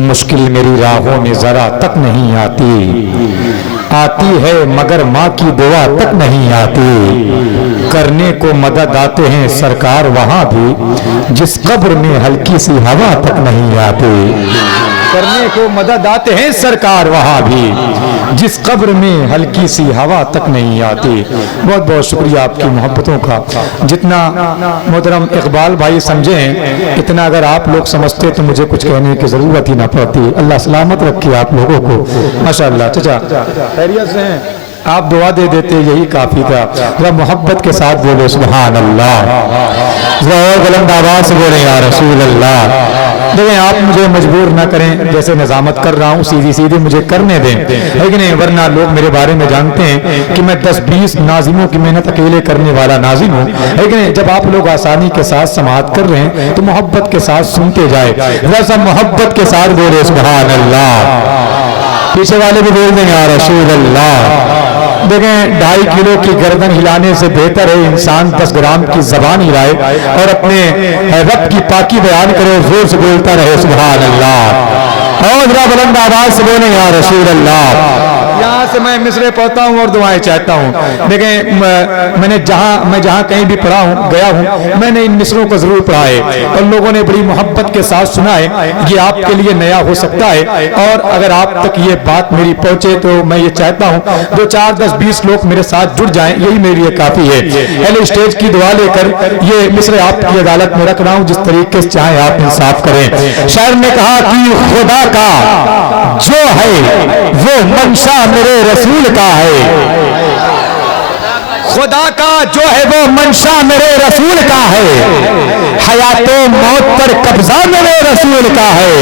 मुश्किल मेरी राहों में जरा तक नहीं आती, आती है मगर माँ की दुआ तक नहीं आती। करने को मदद आते हैं सरकार वहाँ भी, जिस कब्र में हल्की सी हवा तक नहीं आती। करने को मदद आते हैं सरकार वहाँ भी, जिस कब्र में हल्की सी हवा तक नहीं आती। बहुत बहुत शुक्रिया आपकी मोहब्बतों का। जितना मोहतरम इकबाल भाई समझे हैं, इतना अगर आप लोग समझते तो मुझे कुछ कहने की ज़रूरत ही ना पड़ती। अल्लाह सलामत रखे आप लोगों को। माशाअल्लाह। चाचा खैरियत से हैं? आप दुआ दे देते यही काफ़ी था। जरा मोहब्बत के साथ बोले सुभान अल्लाह, और बुलंद आवाज़ से बोले या रसूल अल्लाह। देखें, आप मुझे मजबूर ना करें, जैसे निजामत कर रहा हूँ सीधी सीधी मुझे करने दें, लेकिन वरना लोग मेरे बारे में जानते हैं कि मैं 10-20 नाजिमों की मेहनत अकेले करने वाला नाजिम हूँ। लेकिन जब आप लोग आसानी के साथ समाअत कर रहे हैं तो मोहब्बत के साथ सुनते जाए। जरा मोहब्बत के साथ बोले सुभान अल्लाह। पीछे वाले भी बोल दें या रसूल अल्लाह। देखें, 2.5 किलो की गर्दन हिलाने से बेहतर है इंसान 10 ग्राम की जबान हिलाए और अपने रब की पाकी बयान करे, जोर से बोलता रहे सुभान अल्लाह। और जरा बुलंद आवाज से बोले या रसूल अल्लाह। यहाँ से मैं मिसरे पढ़ता हूँ और दुआएं चाहता हूँ। देखें, मैं जहाँ कहीं भी पढ़ा हूँ, गया हूँ, मैंने इन मिसरों को जरूर पढ़ा है और लोगों ने बड़ी मोहब्बत के साथ सुना है। ये आपके लिए नया हो सकता है और अगर आप तक ये बात मेरी पहुंचे तो मैं ये चाहता हूँ 2, 4, 10, 20 लोग मेरे साथ जुड़ जाएं, यही मेरे लिए काफी है। पहले स्टेज की दुआ लेकर ये मिसरे आपकी अदालत में रख रहा हूँ, जिस तरीके से चाहे आप इंसाफ करें। शायर ने कहा कि खुदा का जो है वो मंशा मेरे रसूल का है, खुदा का जो है वो मंशा मेरे रसूल का है, हयातो मौत पर कब्जा मेरे रसूल का है।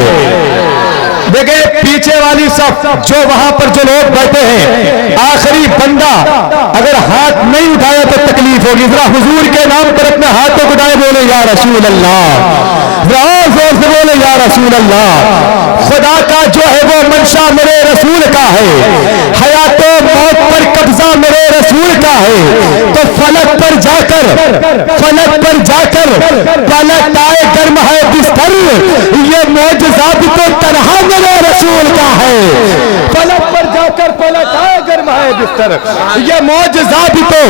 देखे पीछे वाली सब जो वहां पर जो लोग बैठे हैं, आखिरी बंदा अगर हाथ नहीं उठाया तो तकलीफ होगी। जरा हुजूर के नाम पर अपने हाथों को उठाए बोले या रसूल अल्लाह, जोर से बोले या रसूल अल्लाह। खुदा का जो है वो मंशा मेरे रसूल का है, हयातो मौत पर कब्जा मेरे रसूल का है। तो फलक पर जाकर पलट आए गर्म है बिस्तर, ये मौजज़ा भी तो तन्हा मेरे रसूल का है। फलक पर जाकर पलट आए गर्म है बिस्तर, ये मौजज़ा भी तो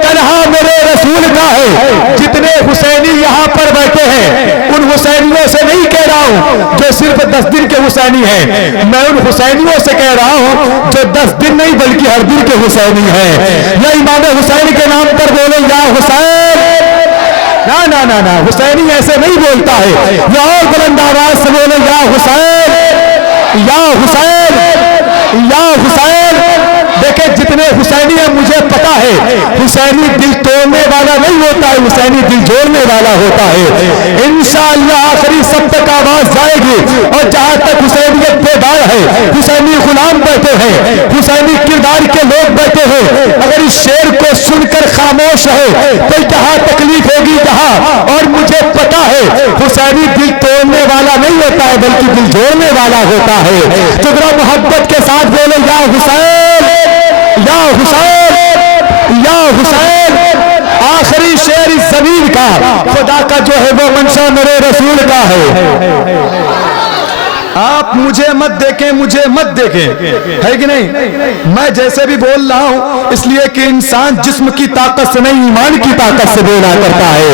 तन्हा मेरे रसूल का है। जितने हुसैनी यहाँ पर बैठे हैं उन हुसैनियों से नहीं कह रहा हूँ जो सिर्फ 10 दिन के हुसैनी हैं, मैं उन हुसैनियों से कह रहा हूँ जो 10 दिन नहीं बल्कि हर दिन के हुसैनी हैं। या इमाम हुसैन के नाम पर बोले या हुसैन। ना ना ना ना, हुसैनी ऐसे नहीं बोलता है। या और बुलंद आवाज से बोले या हुसैन, या हुसैन, या हुसैन। देखे जितने हुसैनी है मुझे पता है हुसैनी दिल तोड़ने वाला नहीं होता है, हुसैनी दिल जोड़ने वाला होता है। इंशाअल्लाह आखिरी सब तक आवाज जाएगी और जहां तक हुसैनियत बेदार है, हुसैनी गुलाम बैठे हैं, हुसैनी किरदार के लोग बैठे हैं, अगर इस शेर को सुनकर खामोश है तो जहां तकलीफ होगी जहां। और मुझे पता है हुसैनी दिल तोड़ने वाला नहीं होता है बल्कि दिल जोड़ने वाला होता है। तो जरा मोहब्बत के साथ बोले या हुसैन, या हुसैन, या हुसैन। आखिरी शेर इस जमीन का, खुदा का जो है वो मंशा मेरे रसूल का है। आप मुझे मत देखें, मुझे मत देखें, है कि नहीं? मैं जैसे भी बोल रहा हूं इसलिए कि इंसान जिस्म की ताकत से नहीं ईमान की ताकत से बोला करता है।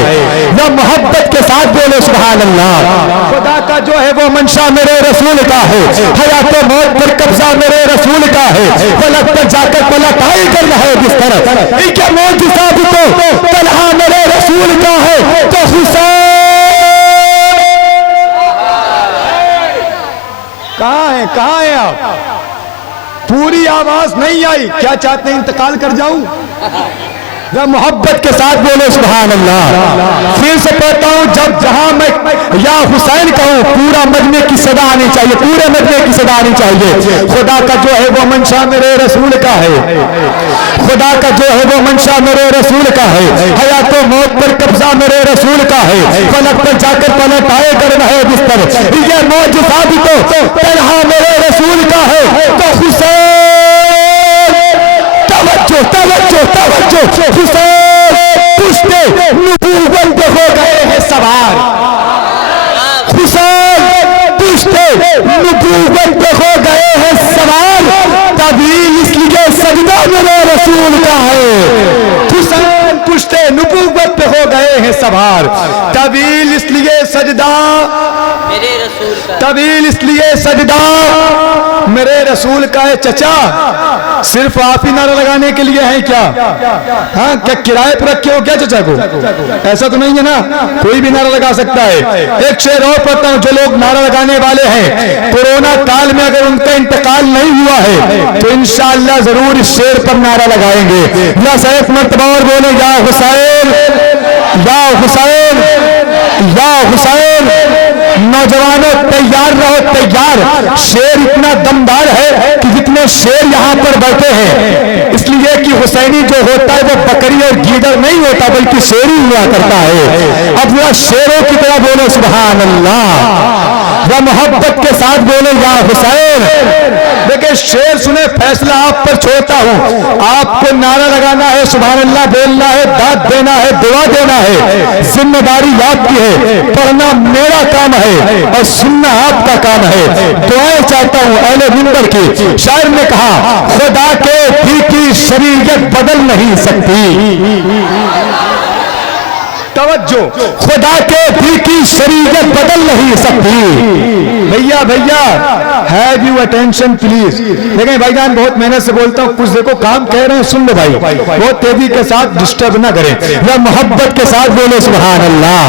या मोहब्बत के साथ बोले सुभान अल्लाह। खुदा का जो है वो मंशा मेरे रसूल का है, हयात मौत पर कब्जा मेरे रसूल का है। फलक पर जाकर पलट आए करना है बिस्तर, क्या मौजज़ा भी तो तन्हा मेरे रसूल का है। तो हुसैन कहाँ है आप? पूरी आवाज नहीं आई, क्या चाहते हैं इंतकाल कर जाऊं? मोहब्बत के साथ बोले सुभान अल्लाह। फिर से कहता हूं, जब जहां मैं या हुसैन कहूं पूरा मजमे की सदा आनी चाहिए, पूरे मजमे की सदा आनी चाहिए। खुदा का जो है वो मंशा मेरे रसूल का है, खुदा का जो है वो मंशा मेरे रसूल का है। हयात मौत पर कब्जा मेरे रसूल का है। फलक पर जाकर पलट आए गर्म है बिस्तर, ये मौजज़ा भी तो तन्हा मेरे रसूल का है। तो हुसैन तवज्जो हुसैन पुश्ते नबूवत हो गए हैं सवार, हुसैन पुश्ते नबूवत पे हो गए हैं सवार, तवील इसलिए सजदा मेरे रसूल का है। हुसैन पुश्ते नबूवत पे हो गए हैं सवार, तवील इसलिए सजदा मेरे रसूल का, तवील इसलिए सजदा मेरे रसूल का है। चचा सिर्फ आप ही नारा लगाने के लिए हैं क्या? हाँ, क्या किराए पर रखे हो क्या चचा को? ऐसा तो नहीं है ना, कोई भी नारा लगा सकता है। एक शेर और पढ़ता हूं, जो लोग नारा लगाने वाले हैं, कोरोना काल में अगर उनका इंतकाल नहीं हुआ है तो इंशाअल्लाह जरूर इस शेर पर नारा लगाएंगे। या एक मरतबा और बोले, या हुसैन, या हुसैन, या हुसैन। नौजवानों तैयार रहो, तैयार। शेर इतना दमदार है कि जितने शेर यहाँ पर बैठे हैं, इसलिए कि हुसैनी जो होता है वो बकरी और गीदड़ नहीं होता बल्कि शेर ही हुआ करता है। अब वह शेरों की तरह बोलो सुभान अल्लाह, वह मोहब्बत के साथ बोले या हुसैन। देखिए शेर सुने, फैसला आप पर छोड़ता हूँ। आपको नारा लगाना है, सुभान अल्लाह बोलना है, दाद देना है, दुआ देना है। जिम्मेदारी आपकी है, पढ़ना मेरा काम है और सुनना आपका काम है। दुआएं चाहता हूँ अहले मिंबर की। शायर ने कहा, खुदा के दी की शरीयत बदल नहीं सकती। तवज्जो, खुदा के दी की शरीयत बदल नहीं सकती। भैया भैया, हैव यू अटेंशन प्लीज। देखें भाईजान, बहुत मेहनत से बोलता हूँ, कुछ देखो काम कह रहे हैं सुन लो भाई, बहुत तेजी के साथ डिस्टर्ब ना करें, या मोहब्बत के साथ बोले सुभान अल्लाह।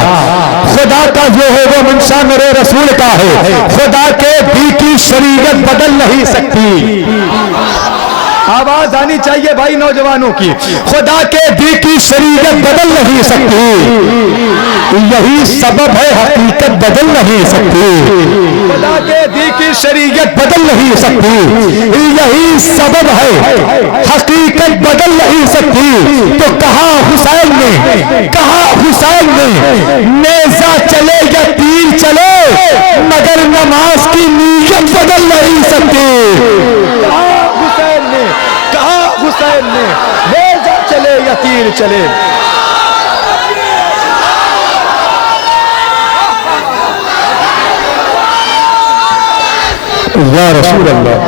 खुदा का जो है वो मंशा मेरे रसूल का है। खुदा के दी की शरीयत बदल नहीं सकती। आवाज आनी चाहिए भाई नौजवानों की। खुदा के दी की शरीयत बदल नहीं सकती, यही सबब है हकीकत बदल नहीं सकती। खुदा के दी की शरीयत बदल नहीं सकती, यही सबब है हकीकत बदल नहीं सकती। तो कहा हुसैन ने, कहा हुसैन ने, नेज़ा चले या तीर चले मगर नमाज की नीयत बदल नहीं सकती। हुसैन ने, नेज़ा चले या तीर चले। या रसूल अल्लाह,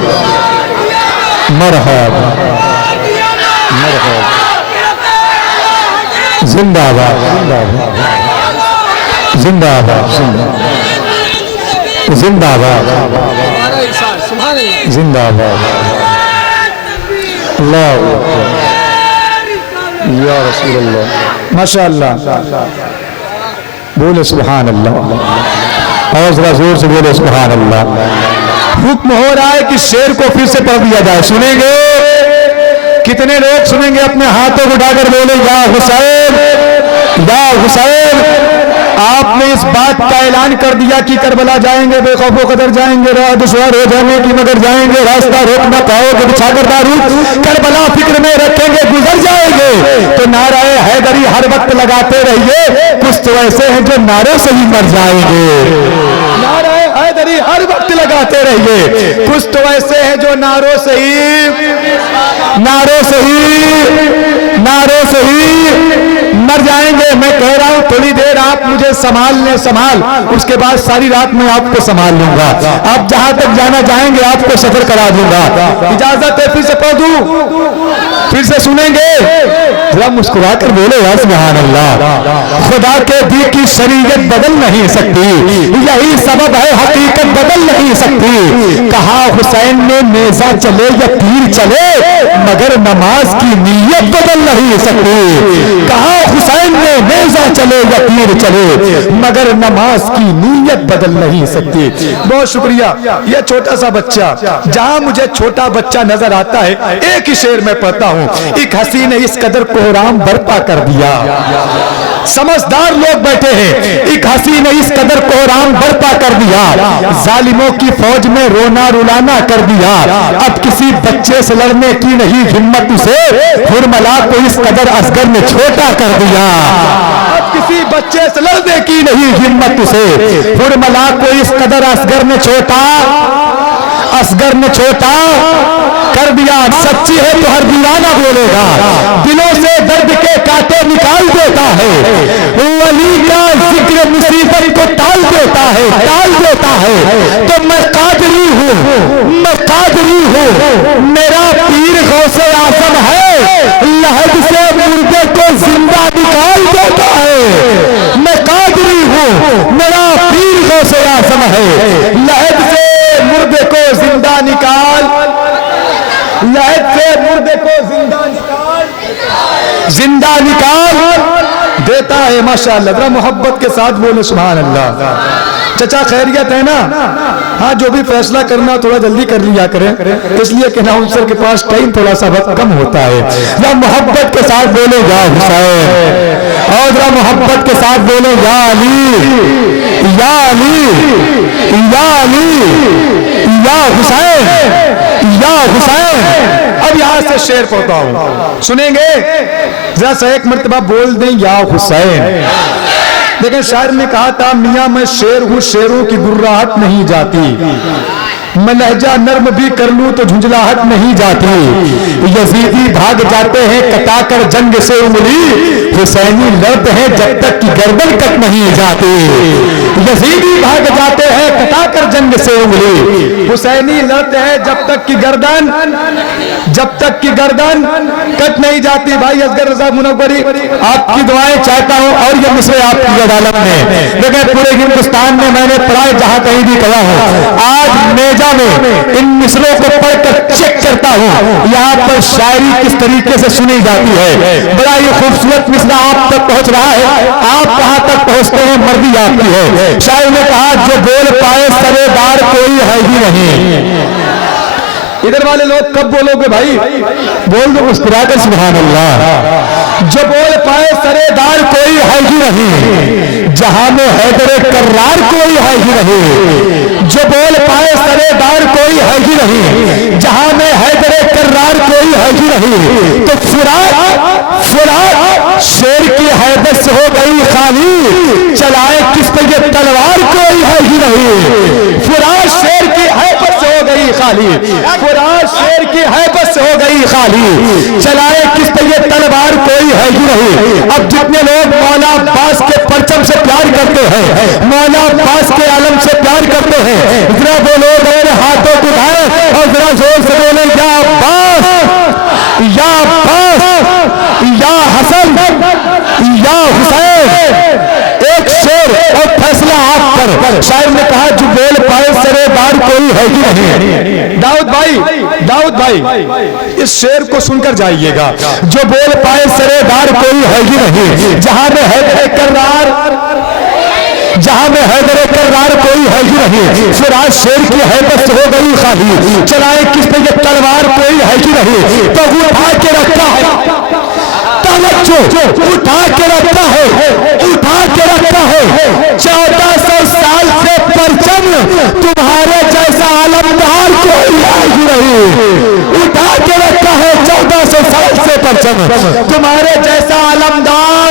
मरहबा मरहबा, जिंदाबाद जिंदाबाद जिंदाबाद जिंदाबाद जिंदाबाद। अल्लाह या रसूल अल्लाह, माशाअल्लाह। बोले सुभान अल्लाह, और जरा जोर से बोले सुभान अल्लाह। हुक्म हो रहा है कि शेर को फिर से पढ़ दिया जाए। सुनेंगे? कितने लोग सुनेंगे? अपने हाथों को उठाकर बोले या हुसैन, या हुसैन। आपने इस बात का ऐलान कर दिया कि करबला जाएंगे, बेखौफ कदर जाएंगे, राह दुश्वार हो जाने की मगर जाएंगे, रास्ता रोक न पाओगे बिछाकर बारूद, करबला फिक्र में रखेंगे गुजर जाएंगे। तो नाराए हैदरी हर वक्त लगाते रहिए, कुछ तो ऐसे हैं जो नारों से ही मर जाएंगे। नाराए हैदरी हर वक्त लगाते रहिए, कुछ तो ऐसे हैं जो नारों से ही मर जाएंगे। मैं कह रहा हूं थोड़ी देर आप मुझे संभाल लें, संभाल, उसके बाद सारी रात मैं आपको संभाल लूंगा। आप जहां तक जाना चाहेंगे आपको सफर करा दूंगा। इजाजत है? फिर से पढ़ दूं? फिर से सुनेंगे? जरा मुस्कुरा कर बोले यार सुभान अल्लाह। खुदा के दी की शरीयत बदल नहीं सकती, यही सबब है हकीकत बदल नहीं सकती। कहा हुसैन ने, नेज़ा चले या तीर चले मगर नमाज की नीयत बदल नहीं सकती। कहा हुसैन ने, नेज़ा चले या तीर चले मगर नमाज की नीयत बदल नहीं सकती। बहुत शुक्रिया। यह छोटा सा बच्चा, जहां मुझे छोटा बच्चा नजर आता है, एक ही शेर में पढ़ता हूं। एक हसी ने इस कदर कोहराम बर्पा कर दिया। समझदार लोग बैठे हैं। एक हसी ने इस कदर कोहराम बर्पा कर दिया, जालिमों की फौज में रोना रुलाना कर दिया। अब किसी बच्चे से लड़ने की नहीं हिम्मत उसे, हुरमला को इस कदर असगर ने छोटा कर दिया। अब किसी बच्चे से लड़ने की नहीं हिम्मत उसे, हुरमला को इस कदर असगर ने छोटा असगर ने छोटा कर दिया, सच्ची है तो हर दीवाना बोलेगा, दिलों से दर्द के कांटे निकाल देता है, वली का जिक्र मुसीबत को टाल देता है, टाल देता है। तो मैं कादरी हूँ, मैं कादरी हूँ, मेरा पीर गौसे आजम है, लहद से मुर्दे को जिंदा निकाल देता है। मैं कादरी हूँ, मेरा पीर गौसे आजम है, लहद से मुर्दे को जिंदा निकाल, लहद से मुर्दे को जिंदा निकाल देता है। माशाअल्लाह, जरा मोहब्बत के साथ बोले सुभान अल्लाह। चचा खैरियत है ना? हाँ, जो भी फैसला करना थोड़ा जल्दी कर लिया करें, इसलिए कि नाउंसर के पास टाइम थोड़ा सा वक्त कम होता है। जरा मोहब्बत के साथ बोले या हुसैन, और जरा मोहब्बत के साथ बोले या अली, या अली, या अली, या हुसैन, या हुसैन। अब यहां से शेर पढ़ता हूं, सुनेंगे? जरा सा एक मर्तबा बोल दें या हुसैन। लेकिन शायर ने कहा था, मियां मैं शेर हूं, शेरों की गुर्राहट नहीं जाती, मैं लहजा नर्म भी कर लूं तो झुंझलाहट नहीं जाती। यजीदी भाग जाते हैं कटाकर जंग से उंगली, हुसैनी लड़ते हैं जब तक कि गर्दन कट नहीं जाती। यजीदी भाग जाते हैं कटाकर जंग से उंगली, हुसैनी लड़ते हैं जब तक कि गर्दन, जब तक कि गर्दन कट नहीं जाती। भाई असगर रजा मुनव्वरी, आपकी दुआएं चाहता हूं, और ये मिसरे आपकी अदालत में, लेकिन पूरे हिंदुस्तान में मैंने पढ़ा, जहां कहीं भी कहा हूं, आज मेजा में इन मिसरों को पढ़कर चेक करता हूं, यहाँ पर शायरी किस तरीके से सुनी जाती है। बड़ा ये खूबसूरत मिसरा आप तक पहुंच रहा है, आप कहां तक पहुंचते हैं मर्जी आपकी है। शायर ने कहा, जो बोल पाए सरेदार कोई है ही नहीं। इधर वाले लोग कब बोलोगे भाई? बोल दो मुस्कुराकर सुभान अल्लाह। जो बोल पाए सरेदार कोई है ही नहीं, जहां में हैदर कर्रार कोई है ही नहीं। जो बोल पाए सरेदार कोई है ही नहीं, जहां में हैदर कर्रार कोई है ही नहीं। तो फुरात फुरात शेर की हैबत से हो गई खाली, चलाए किस पे ये तलवार कोई है ही नहीं। फुरात शेर की हैबत से हो गई खाली, फुरात शेर की हैबत से हो गई खाली, चलाए किस पे ये तलवार कोई है ही नहीं। अब जितने लोग मौला अब्बास के परचम से प्यार करते हैं, मौला अब्बास के आलम से प्यार करते हैं, जरा वो लोग अपने हाथों को उठाए और जरा जोर से बोले या अब्बास, या अब्बास, या हसन, या हुसैन। एक शेर और फैसला आप पर। शायर ने कहा, जो बोल पाए सरेदार कोई है ही नहीं। दाऊद भाई, दाऊद भाई, इस शेर को सुनकर जाइएगा। जो बोल पाए सरेदार कोई है ही नहीं, जहां में हैदर कर्रार, जहां में हैदर कर्रार कोई है ही नहीं। फुरात शेर की हैबत हो गई खाली, चलाए किस पे ये तलवार कोई है ही नहीं। तो वो उठा के रखता है, उठा के रखता है, उठा के रखता है 1400 साल से परचम, तुम्हारे जैसा आलमदार कोई है ही नहीं। उठा के रखता है 1400 साल से परचम, तुम्हारे जैसा आलमदार,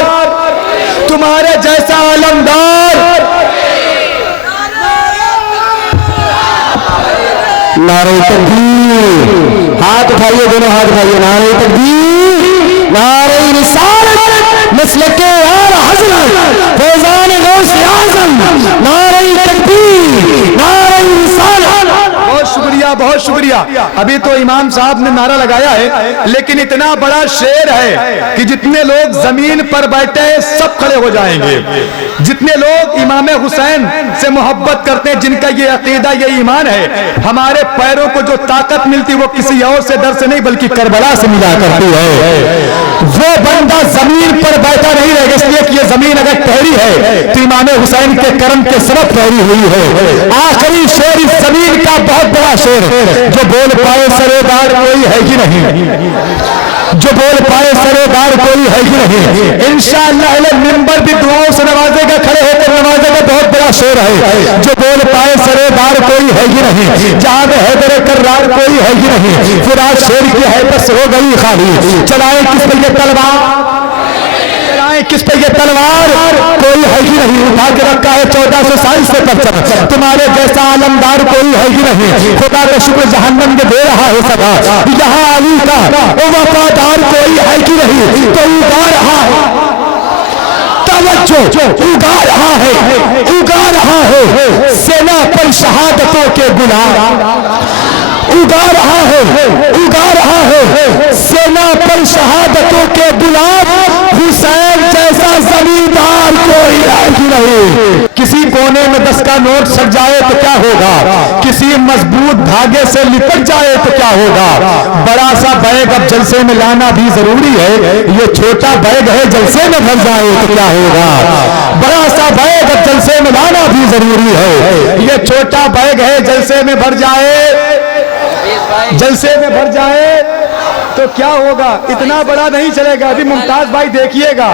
तुम्हारे जैसा आलमदार। नारे तकबीर, हाथ उठाइए, दोनों हाथ उठाइए। नारे तकबीर, नारे रिसालत, मसलके आला हज़रत फैज़ान गौसे आज़म, नारे तकबीर, नारे रिसालत। बहुत शुक्रिया, बहुत शुक्रिया। अभी तो इमाम साहब ने नारा लगाया है, लेकिन इतना बड़ा शेर है कि जितने लोग जमीन पर बैठे हैं सब खड़े हो जाएंगे। जितने लोग इमाम हुसैन से मोहब्बत करते हैं, जिनका ये अकीदा, ये ईमान है, हमारे पैरों को जो ताकत मिलती वो किसी और से दर से नहीं बल्कि करबला से मिला करती है। वो बंदा जमीन पर बैठा नहीं रहेगा, इसलिए कि ये जमीन अगर ठहरी है तो इमाम हुसैन के कर्म के सबब ठहरी हुई है। आखिरी शेर इस जमीन का बहुत बड़ा शेर, जो बोल पाए सरेदार कोई है ही नहीं, जो बोल पाए सरेदार कोई है ही नहीं। इंशाअल्लाह मिंबर भी दुआओं से नवाजेगा, खड़े होकर नवाजेगा। बहुत बड़ा शेर है, जो बोल पाए सरेदार कोई है ही नहीं, जहां में हैदर कर्रार कोई है ही नहीं। फुरात शेर की हैबत से हो गई खाली, चलाए किस पे ये तलवार, किस पे ये तलवार, कोई है ही नहीं, उठा के रखा है 1400 साल से परचम, तुम्हारे जैसा आलमदार कोई है ही नहीं, खुदा का शुक्र जहन्नम के दे रहा है सदा, यहाँ अली का वो वफादार कोई है ही नहीं, तो उगा रहा है तवज्जो, उगा रहा है सेना पर शहादतों के गुलाब, उगा रहा है सेना पर शहादतों के गुलाब, हुसैन जैसा जमींदार कोई है नहीं। किसी कोने में 10 का नोट सट जाए तो क्या होगा, किसी मजबूत धागे से लिपट जाए तो क्या होगा, बड़ा सा बैग अब जलसे में लाना भी जरूरी है, ये छोटा बैग है जलसे में भर जाए तो क्या होगा, बड़ा सा बैग अब जलसे में लाना भी जरूरी है, ये छोटा बैग है जलसे में भर जाए, जलसे में भर जाए तो क्या होगा, इतना बड़ा नहीं चलेगा। अभी मुमताज भाई देखिएगा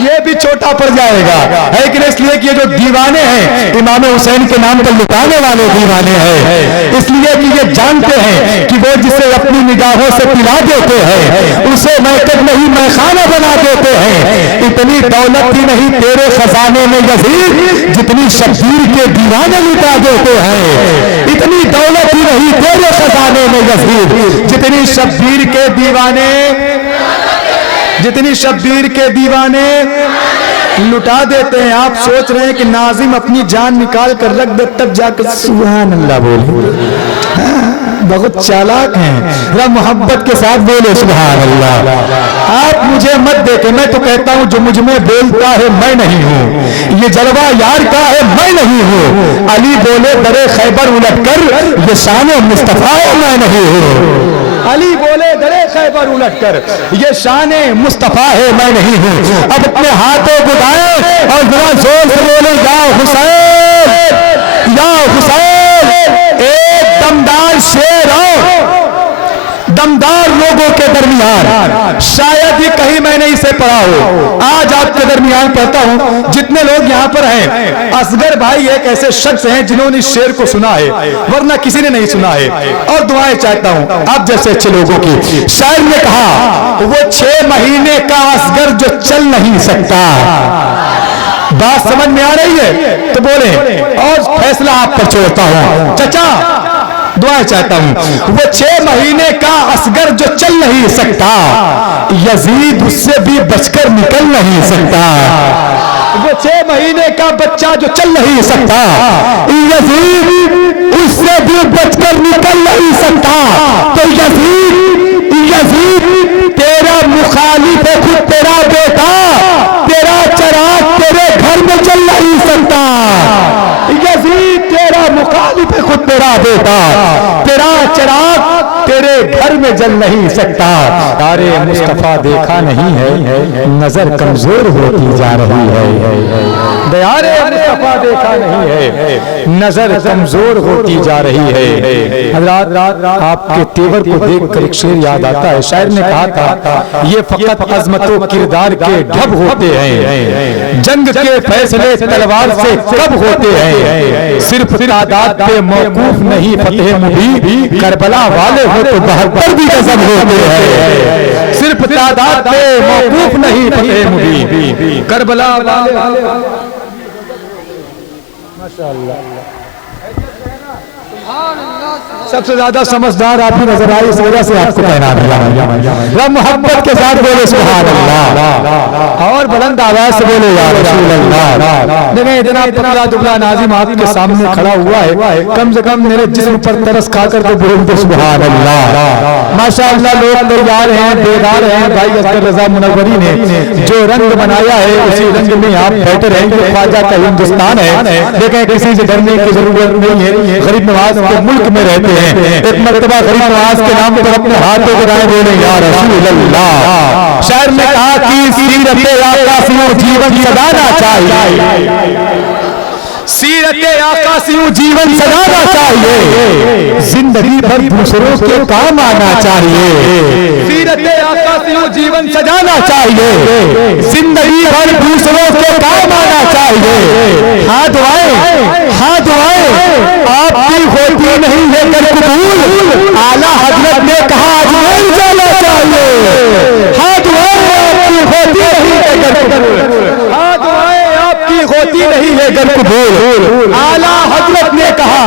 ये भी छोटा पड़ जाएगा, है कि नहीं? इसलिए कि ये जो दीवाने हैं इमाम हुसैन के नाम पर लुटाने वाले दीवाने हैं, इसलिए कि ये जानते हैं कि वो जिसे अपनी निगाहों से पिला देते हैं उसे मैकब नहीं मैखाना बना देते हैं। इतनी दौलत ही नहीं तेरे खजाने में यजीद जितनी शब्बीर के दीवाने लुटा देते हैं, इतनी दौलत ही नहीं तेरे खजाने में यजीद जितनी शब्बीर के दीवाने, जितनी शब्बीर के दीवाने लुटा देते हैं। आप सोच रहे हैं कि नाजिम अपनी जान निकाल कर रख दे तब जाकर सुभान अल्लाह बोले, बहुत चालाक हैं, जरा मोहब्बत के साथ बोले सुभान अल्लाह। आप मुझे मत देखे, मैं तो कहता हूं जो मुझ में बोलता है मैं नहीं हूं, ये जलवा यार का है मैं नहीं हूं। अली बोले दरे खैबर उलट कर ये शान मुस्तफा है मैं नहीं हूं, अली बोले दरे खैबर उलट कर ये शान मुस्तफा है मैं नहीं हूं। अब अपने हाथों को उठाए और जरा जोर से बोले या हुसैन, या हुसैन। एक दमदार शेर हो दमदार लोगों के दरमियान, शायद ही कहीं मैंने इसे पढ़ा हो, आज आपके दरमियान पढ़ता हूं। जितने लोग यहाँ पर हैं, असगर भाई एक ऐसे शख्स हैं जिन्होंने इस शेर को सुना है, वरना किसी ने नहीं सुना है। और दुआएं चाहता हूं आप जैसे अच्छे लोगों की। शायर ने कहा वो 6 महीने का असगर जो चल नहीं सकता, बात समझ में आ रही है तो बोले, और फैसला आप पर छोड़ता हूं चचा, दुआ चाहता हूं। वो 6 महीने का असगर जो चल नहीं सकता, यजीद उससे भी बचकर निकल नहीं सकता। वो 6 महीने का बच्चा जो चल नहीं सकता, यजीद उससे भी बचकर निकल नहीं सकता। तो यजीद तेरा मुखालिफ है खुद तेरा बेटा, तेरा चराग तेरे घर में चल नहीं सकता। यजीद तेरा मुखालिफ है खुद तेरा बेटा, तेरा चराग तेरे घर में जल नहीं सकता। तारे मुस्तफा देखा नहीं है, नजर कमजोर होती जा रही है। दयारे मुस्तफा देखा नहीं है, नजर कमजोर होती जा रही है। हज़रात आपके तेवर को देखकर एक शेर याद आता है। शायर ने कहा था ये फकत अज़मतो किरदार के ढब होते हैं, जंग के फैसले तलवार से कब होते हैं। सिर्फ तादाद पे मौकूफ नहीं फतेह मुबीन, करबला वाले हो तो 72 भी कसम होते हैं। सिर्फ तादाद पे मौकूफ नहीं फतेह मुबीन, करबला वाले। माशाअल्लाह सबसे ज्यादा समझदार आप ही नजर आए, इस वजह से आपको पहना दिया। मोहब्बत के साथ बोले सुभान अल्लाह, और बुलंद आवाज से बोले या रसूल अल्लाह। देखिए इतना पतला दुबला नाजिम आपके सामने खड़ा हुआ है, कम से कम मेरे जिस्म पर तरस खाकर तो बोल दो सुभान अल्लाह। माशाअल्लाह लोग तैयार हैं, बेदार हैं। भाई असगर रजा मुनव्वरी ने जो रंग बनाया है उसी रंग में आप बैठे रहेंगे। ख्वाजा का हिंदुस्तान है, देखें किसी से डरने की जरूरत नहीं है। गरीब नवाज के मुल्क में रहते हैं, एक मर्तबा गरीब नवाज के नाम पर अपने हाथों को राय बोले या रसूल अल्लाह। शायर ने कहा कि सीरते आका से जीवन सदाना चाहिए, सीरते आका से जीवन सदाना चाहिए, जिंदगी भर दूसरों के काम आना चाहिए। सीरते आका से जीवन सजाना चाहिए, जिंदगी भर दूसरों के काम आना चाहिए। हाथ आए आपकी होती नहीं है कर कबूल, आला हजरत ने कहा अजमेर जाना चाहिए। हाथ आए आपकी होती नहीं है कर कबूल, अगर कबूल। आला हजरत ने कहा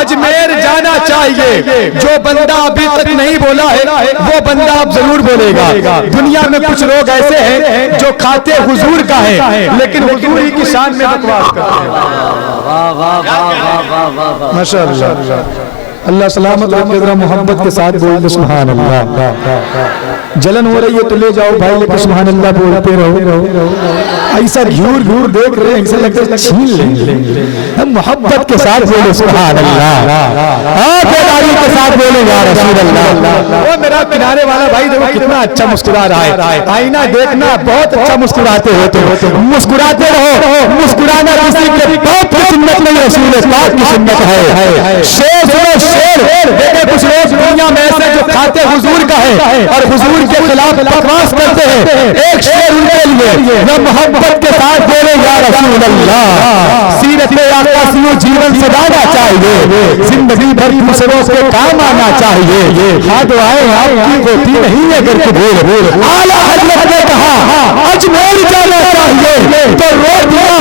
अजमेर जाना चाहिए, जो बंदा अभी तक नहीं बोला है वो बंदा अब जरूर बोलेगा। दुनिया में कुछ लोग ऐसे हैं जो खाते हुजूर का है लेकिन हुजूर ही की शान में बकवास करते हैं। माशाअल्लाह, अल्लाह सलामत रखे, जरा मोहब्बत के साथ बोल दो सुभान अल्लाह। जलन हो रही है तो ले जाओ भाई, लेकिन सुभान अल्लाह बोलते रहो। ऐसा घूर घूर देख रहे हैं, ऐसा लगता है छीन लेंगे। हम मोहब्बत के साथ बोले सुभान अल्लाह, बेदारी के साथ बोले या रसूल अल्लाह। वो मेरा किनारे वाला भाई देखो कितना अच्छा मुस्कुरा रहा है, आईना देखना, बहुत अच्छा मुस्कुराते हो तो मुस्कुराते रहो। मुस्कुराना किसी के बाप की सुन्नत नहीं, रसूल पाक की सुन्नत है। शेर सुनो शेर, देखे कुछ लोग दुनिया में ऐसे जो खाते हुजूर का है और हुजूर के खिलाफ बकवास करते हैं। एक शेर उनके लिए न मोहब्बत के साथ बोले या रसूल अल्लाह। सीरत आका से जीवन सजाना चाहिए, जिंदगी भर दूसरों के काम आना चाहिए। हाँ दुआएं आपकी होती नहीं अगर कबूल। आला हजरत ने कहा अजमेर जाना चाहिए तो रोटियां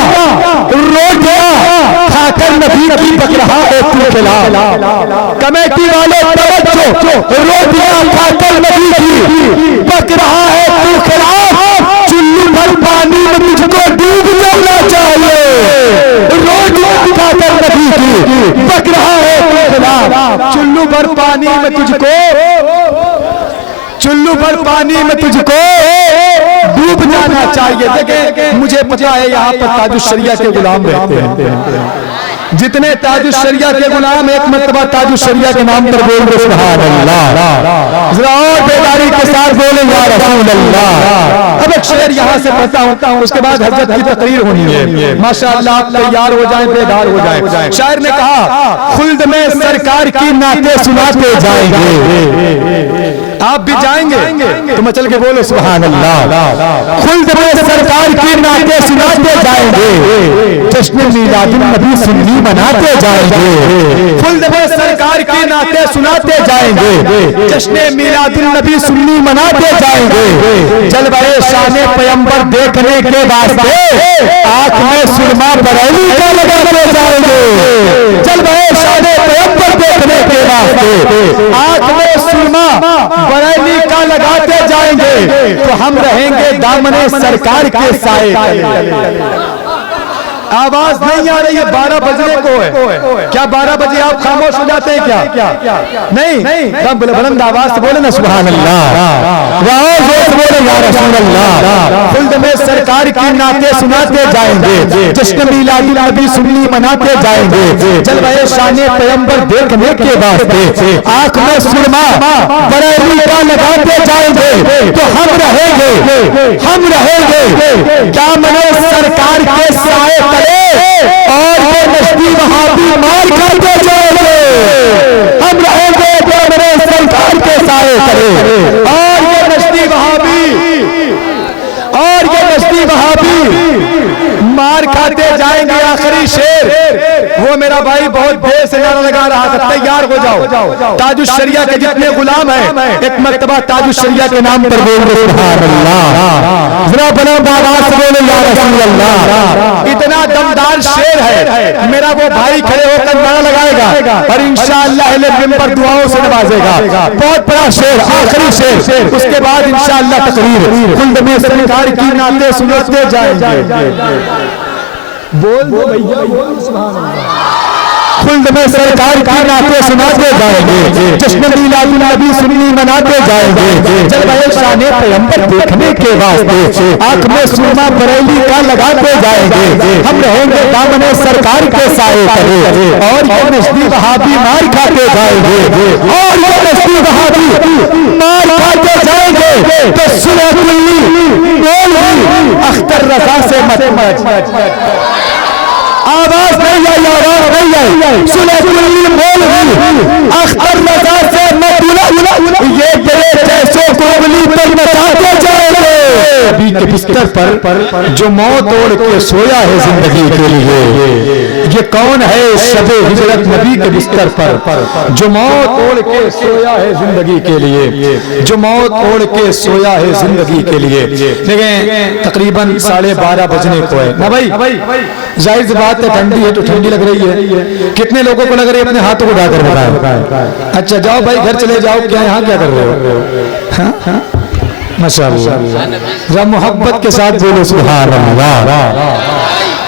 खाकर नबी की बक रहा है तू खिलाफ। कमेटी वाले तवज्जो, रोटियां खाकर नबी की बक रहा है तू खिलाफ। चुल्लू भर पानी में तुझको डूब जाना चाहिए, रोटियां खाकर नबी की बक रहा है तू खिलाफ। चुल्लू भर पानी में तुझको, चुल्लू भर पानी में तुझको डूब जाना चाहिए। देखे मुझे पता है यहाँ पर ताजुश शरिया के गुलाम रहते हैं, जितने ताजुश शरिया के गुलाम एक मर्तबा ताजुश शरिया के नाम पर बोल दो सुभान अल्लाह। जरा और बेदारी के साथ बोले या रसूल अल्लाह। अब एक शेर यहाँ से पढ़ता हूँ, उसके बाद हजरत की तकरीर होनी है। माशाअल्लाह आप तैयार हो जाएं, बेदार हो जाएं। शायर ने कहा खुल्द में सरकार की नाते सुनाते जाएंगे। आप भी जाएंगे तो मचल के बोलो सुभान अल्लाह। खुल्द में सरकार की नाते सुनाते जाएंगे, जश्न मीलादुन नबी सुन्नी मनाते जाएंगे। खुल्द में सरकार की नाते सुनाते जाएंगे, जश्न मीलादुन नबी सुन्नी मनाते जाएंगे। जलवाए शाने पैगंबर देखने के वास्ते आंख में सुरमा बरौनी का लगाते जाएंगे। जलवाए शाने पैगंबर देखने के वास्ते आंख में सुरमा बरौनी का लगाते जाएंगे तो हम रहेंगे दामने सरकार के साए। आवाज नहीं आ रही है, 12 बजने को है। क्या 12 बजे आप खामोश हो जाते हैं क्या? नहीं, बुलंद आवाज से बोले ना सुभान अल्लाह, बोले या रसूल अल्लाह। खुल्द में सरकार की नाते सुनाते जाएंगे, जश्न मीलादुन नबी सुन्नी मनाते जाएंगे। जलवाए शाने पैगंबर देखने के वास्ते आंख में सुरमा बरौनी का लगाते जाएंगे तो हम रहेंगे दामने सरकार के साए और ये नस्ती वहाबी मार खाते जाएंगे। हम रहेंगे दामने सरकार के साए करे और ये नस्ती वहाबी मार खाते जाएंगे। आखिरी शेर वो मेरा भाई बहुत देर से नारा लगा रहा था, तैयार हो जाओ। ताजुश शरिया के जितने गुलाम हैं एक मर्तबा ताजुश शरिया के नाम पर बोल दो सुभान अल्लाह। जरा बना आवाज से बोले या रसूल अल्लाह। इतना दमदार शेर है, मेरा वो भाई खड़े होकर नारा लगाएगा और इंशाअल्लाह अहले मिंबर दुआओं से नवाजेगा। बहुत बड़ा शेर, आखिरी शेर, उसके बाद इंशाअल्लाह तकरीर। खुल्द में सरकार की नाते सुनाते जाएंगे। बोल दो भैया, बोल सुभान अल्लाह। खुल्द में सरकार की नाते सुनाते जाएंगे, जश्न मीलादुन नबी सुन्नी मनाते जाएंगे। जलवाए शाने पैगंबर देखने के वास्ते आंख में सुरमा बरौनी का लगाते जाएंगे। हम रहेंगे दामने सरकार के साए करे और ये नस्ती वहाबी मार खाते जाएंगे और ये नस्ती वहाबी मार खाते जाएंगे तो सुलह कुल्ली बोल अख्तर रजा से मत आवाज नहीं आई, सुलह कुल्ली बोल अख्तर रजा से मत ये तेरे जैसों को उंगली पर मचाते जाएंगे। नबी के बिस्तर पर जो मौत ओढ़ के सोया है जिंदगी के लिए। ये कौन है शबे हिजरत नबी के बिस्तर पर जो मौत ओढ़ के सोया है जिंदगी के लिए, जो मौत ओढ़ के सोया है जिंदगी के लिए। देखें तकरीबन 12:30 बजने को है ना भाई, जाहिर सी बात है ठंडी है तो ठंडी लग रही है। कितने लोगों को लग रही है अपने हाथों को उठाकर बताएं। अच्छा जाओ भाई घर चले जाओ, क्या यहाँ क्या कर रहे हो? माशाअल्लाह, जरा मोहब्बत के साथ बोलो सुभान अल्लाह।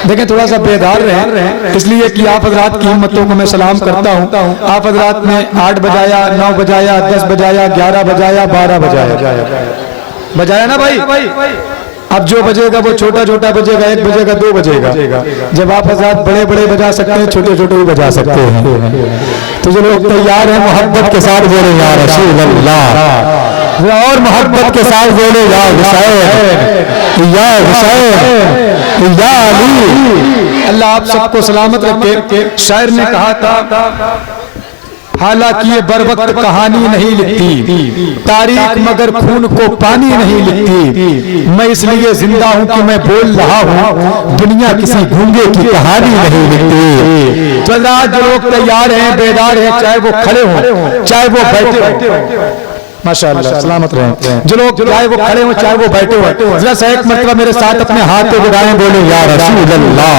देखें थोड़ा सा बेदार रहे, इसलिए कि आप हजरात की हिम्मतों को मैं सलाम करता हूँ। आप हजरात ने 8 बजाया, 9 बजाया, 10 बजाया, 11 बजाया, 12 बजाया ना भाई। अब जो बजेगा वो छोटा छोटा बजेगा, 1 बजेगा, 2 बजेगा। जब आप हजरात बड़े बड़े बजा सकते हैं, छोटे छोटे भी बजा सकते हैं। तो जो लोग तैयार हैं मोहब्बत के साथ बोले या रसूल अल्लाह, और मोहब्बत के साथ बोले या हुसैन, या हुसैन, या अली। अल्लाह आप सबको सलामत रखे। शायर ने कहा था हालांकि ये बर वक्त कहानी नहीं लिखती तारीख, मगर खून को पानी नहीं लिखती। मैं इसलिए जिंदा हूँ कि मैं बोल रहा हूँ, दुनिया किसी गूंगे की कहानी नहीं लिखती। तो जो लोग तैयार हैं, बेदार हैं, चाहे वो खड़े हों चाहे वो बैठे हों, माशाअल्लाह सलामत रहे। जो लोग चाहे वो खड़े हों चाहे वो बैठे हों, जरा सा एक मरतबा मेरे साथ अपने हाथ को उठाएं, बोले या रसूल अल्लाह।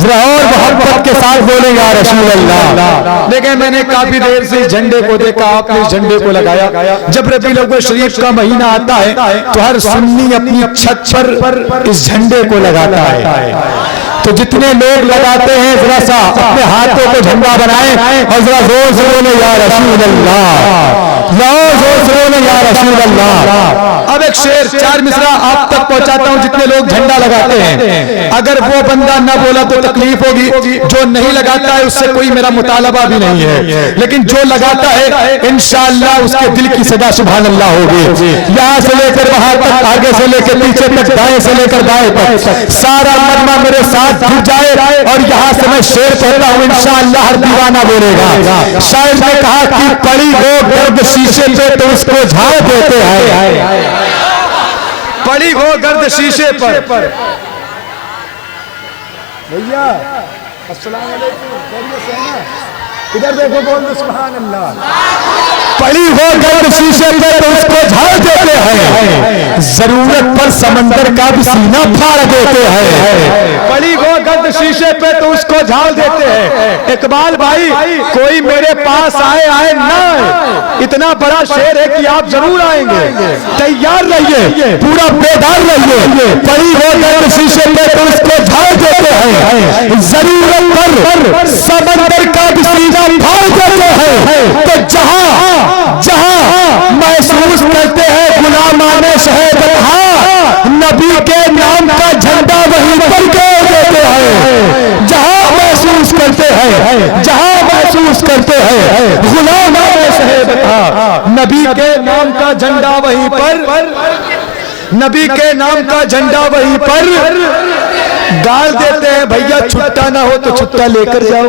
जरा और मोहब्बत के साथ बोले या रसूल अल्लाह। देखें मैंने काफी देर से इस झंडे को देखा, आपने इस झंडे को लगाया। जब रबीउल अव्वल शरीफ का महीना आता है तो हर सुन्नी अपनी छत पर इस झंडे को लगाता है। तो जितने लोग लगाते हैं जरा सा अपने हाथों को झंडा बनाएं और जरा जोर से बोले या रसूल अल्लाह, जोर से बोले या रसूल अल्लाह। अब एक शेर 4 मिसरा आप तक पहुंचाता हूं, जितने लोग झंडा लगाते हैं। अगर वो बंदा ना बोला तो तकलीफ होगी, जो नहीं लगाता है उससे कोई मेरा मुतालबा भी नहीं है, लेकिन जो लगाता है इंशाअल्लाह उसके दिल की सदा सुभान अल्लाह होगी। यहाँ से लेकर वहां तक, आगे से लेकर पीछे तक, दाएं से लेकर बाएं तक, सारा मजमा मेरे साथ जुट जाए और यहाँ से मैं शेर कहता हूँ इंशाअल्लाह हर दीवाना बोलेगा। शायर ने कहा कि पड़ी हो गर्द शीशे पे तो उसको झाड़ देते हैं, पड़ी हो गर्द शीशे पर। भैया अस्सलाम वालेकुम, खैरियत से हैं? इधर देखो, बोल दो सुभान अल्लाह। पड़ी हो गर्द शीशे पे तो उसको झाड़ देते हैं, जरूरत पर समंदर का भी सीना फाड़ देते हैं। पड़ी हो गर्द शीशे पे तो उसको झाड़ देते हैं। इकबाल भाई कोई मेरे पास आए ना आए, इतना बड़ा शेर है कि आप जरूर आएंगे। तैयार रहिए, पूरा बेदार रहिए। पड़ी हो गर्द शीशे पे तो उसको झाड़ देते हैं, जरूरत पर समंदर का भी सीना फाड़ देते हैं। तो जहां जहां महसूस करते हैं गुलामाने शहादत, हाँ नबी के नाम का झंडा वहीं पर गाड़ देते हैं। जहां महसूस करते हैं, जहां महसूस करते हैं गुलामाने शहादत, हाँ नबी के नाम का झंडा वहीं पर, नबी के नाम का झंडा वहीं पर गाड़ देते हैं। भैया छुट्टा ना हो तो छुट्टा लेकर जाओ।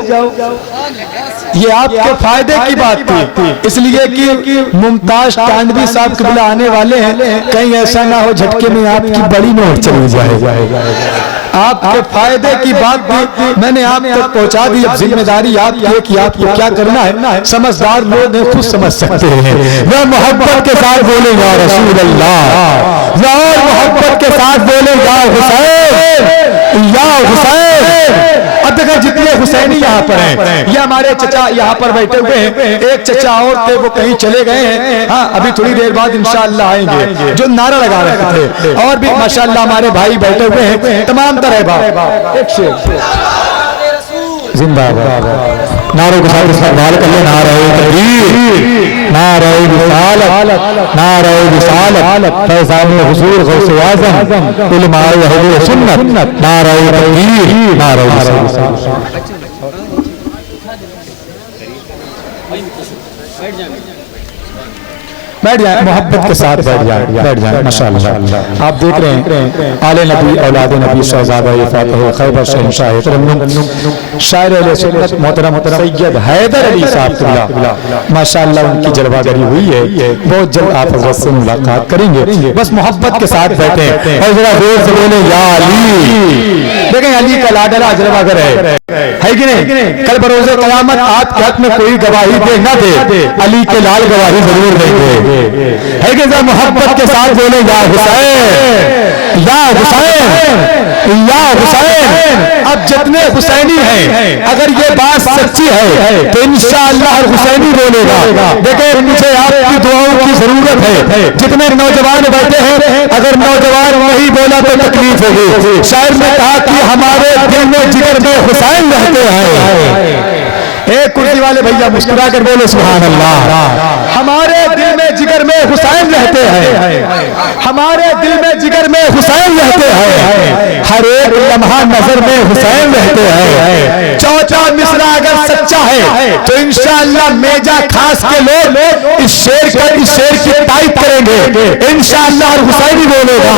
ये आपके फायदे की बात थी, इसलिए कि मुमताज टांडवी साहब किबला आने वाले हैं, कहीं ऐसा ना हो झटके में आपकी बड़ी नोट चली जाए। आपके फायदे की बात थी, मैंने आप तक पहुंचा दी। अब जिम्मेदारी आपकी है कि आपको क्या करना है। समझदार लोग हैं, खुद समझ सकते हैं। वह मोहब्बत के साथ बोले या रसूल अल्लाह, और मोहब्बत के साथ बोले या हुसैन, या हुसैन। अब देखो जितने हुसैनी यहाँ पर हैं, ये हमारे चचा यहाँ पर बैठे हुए हैं। एक चचा और थे वो कहीं चले गए हैं, हाँ अभी थोड़ी देर बाद इंशाअल्लाह आएंगे, जो नारा लगा रहे थे। और भी माशाअल्लाह हमारे भाई बैठे हुए हैं, तमाम तरह बात। एक शेर जिंदाबाद, नारों के साथ इस्तेमाल कर ले। नारे तकबीर, नारे रिसालत, नारे रिसालत, फैज़ान हुजूर गौसे आज़म, उलमाए अहले सुन्नत, नारे तकबीर, नारे रिसालत। बैठ जाए, मोहब्बत के साथ बैठ जाए माशाअल्लाह। आप देख रहे हैं आले नबी औलाद नबी शहजादा फातिह खैबर शहंशाह तरन्नुम शायर अहले सुन्नत मोहतरम सैयद हैदर अली साहब क़िबला माशाअल्लाह उनकी जलवागरी हुई है। बहुत जल्द आप हज़रत से मुलाकात करेंगे। बस मोहब्बत के साथ बैठे और जरा जोर से बोले या अली। देखें अली का लाडला जलवागर है कि नहीं? कल बरोज़े क़यामत आपके हक में कोई गवाही दे ना दे, अली के लाल गवाही जरूर देंगे। है कि जरा मोहब्बत के साथ बोले या हुसैन या हुसैन या हुसैन। अब जितने हुसैनी हैं अगर ये बात सच्ची है तो इंशाअल्लाह हर हुसैनी बोलेगा। देखिए मुझे आपकी दुआओं की जरूरत है। जितने नौजवान बैठे हैं अगर नौजवान नहीं बोला तो तकलीफ होगी। शायर ने कहा कि हमारे दिल में जिगर में हुसैन रहते हैं। एक कुर्सी वाले भैया मुस्कुरा कर बोले सुभान अल्लाह। हमारे दिल में जिगर में हुसैन रहते हैं, हमारे दिल में जिगर में हुसैन रहते हैं, हर एक लम्हा नजर में हुसैन रहते हैं। चौथा मिसरा अगर सच्चा है तो इंशाअल्लाह मेजा खास के लोग इस शेर की तारीफ करेंगे। इंशाअल्लाह हुसैनी बोलेगा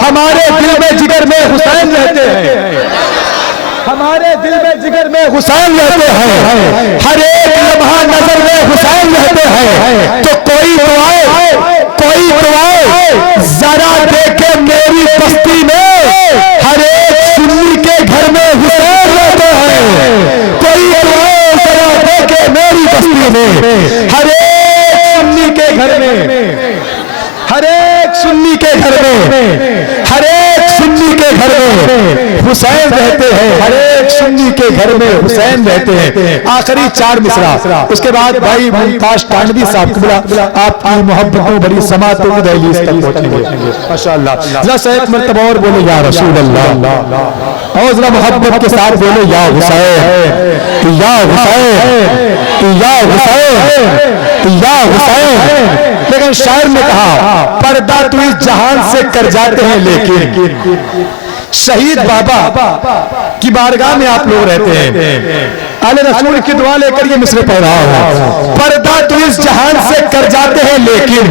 हमारे दिल में जिगर में हुसैन रहते हैं, हमारे दिल में जिगर में हुसैन रहते हैं, हर एक लम्हा नजर में हुसैन रहते हैं। तो कोई दुआए जरा देखे मेरी बस्ती में, हर एक सुन्नी के घर में हुसैन रहते हैं। कोई दुआए जरा देखे मेरी बस्ती में, हर एक सुन्नी के घर में, हर एक सुन्नी के घर में, हर एक सुन्नी के घर में हुसैन रहते हैं, हर एक सुन्नी के घर में हुसैन रहते हैं। आखिरी चार मिसरा उसके बाद भाई मुमताज तानवी साहब क़िबला आपकी मोहब्बतों बड़ी समातों की दहलीज तक पहुंचेंगे माशाअल्लाह। जरा से एक मर्तबा और बोले या रसूल अल्लाह, और जरा मोहब्बत के साथ बोले या हुसैन या हुसैन या हुसैन या हुसैन। लेकिन शायर ने कहा पर्दा तो इस जहान से कर जाते हैं लेकिन शहीद बाबा की बारगाह में आप लोग रहते हैं। आले रसूल की दुआ लेकर ये मिसरे पढ़ रहा हूं। पर्दा तो इस जहान से कर जाते हैं लेकिन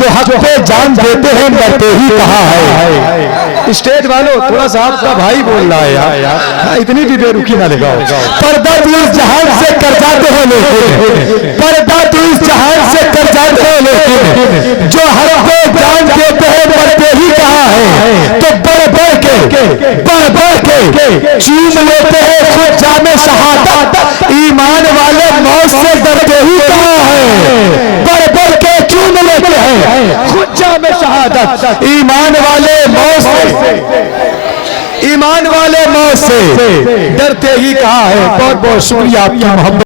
जो हक पे जान देते हैं मरते ही कहा है। स्टेज वालों थोड़ा सा आपका भाई बोल रहा है यार, इतनी भी बेरुखी ना लगाओ। पर्दा तो इस जहान से कर जाते हैं लेकिन, पर्दा तो इस जहान से कर जाते हैं लेकिन जो हक पे जान देते हैं मरते ही कहा है। तो बढ़ बढ़ के चूम लेते हैं खुद जामे शहादत, ईमान वाले मौत से डरते ही कहा है। बढ़ बढ़ के चूम लेते हैं खुद जामे शहादत, ईमान वाले मौत से, ईमान वाले मौत से डरते ही कहा है। बहुत बहुत शुक्रिया आपकी मोहब्बत।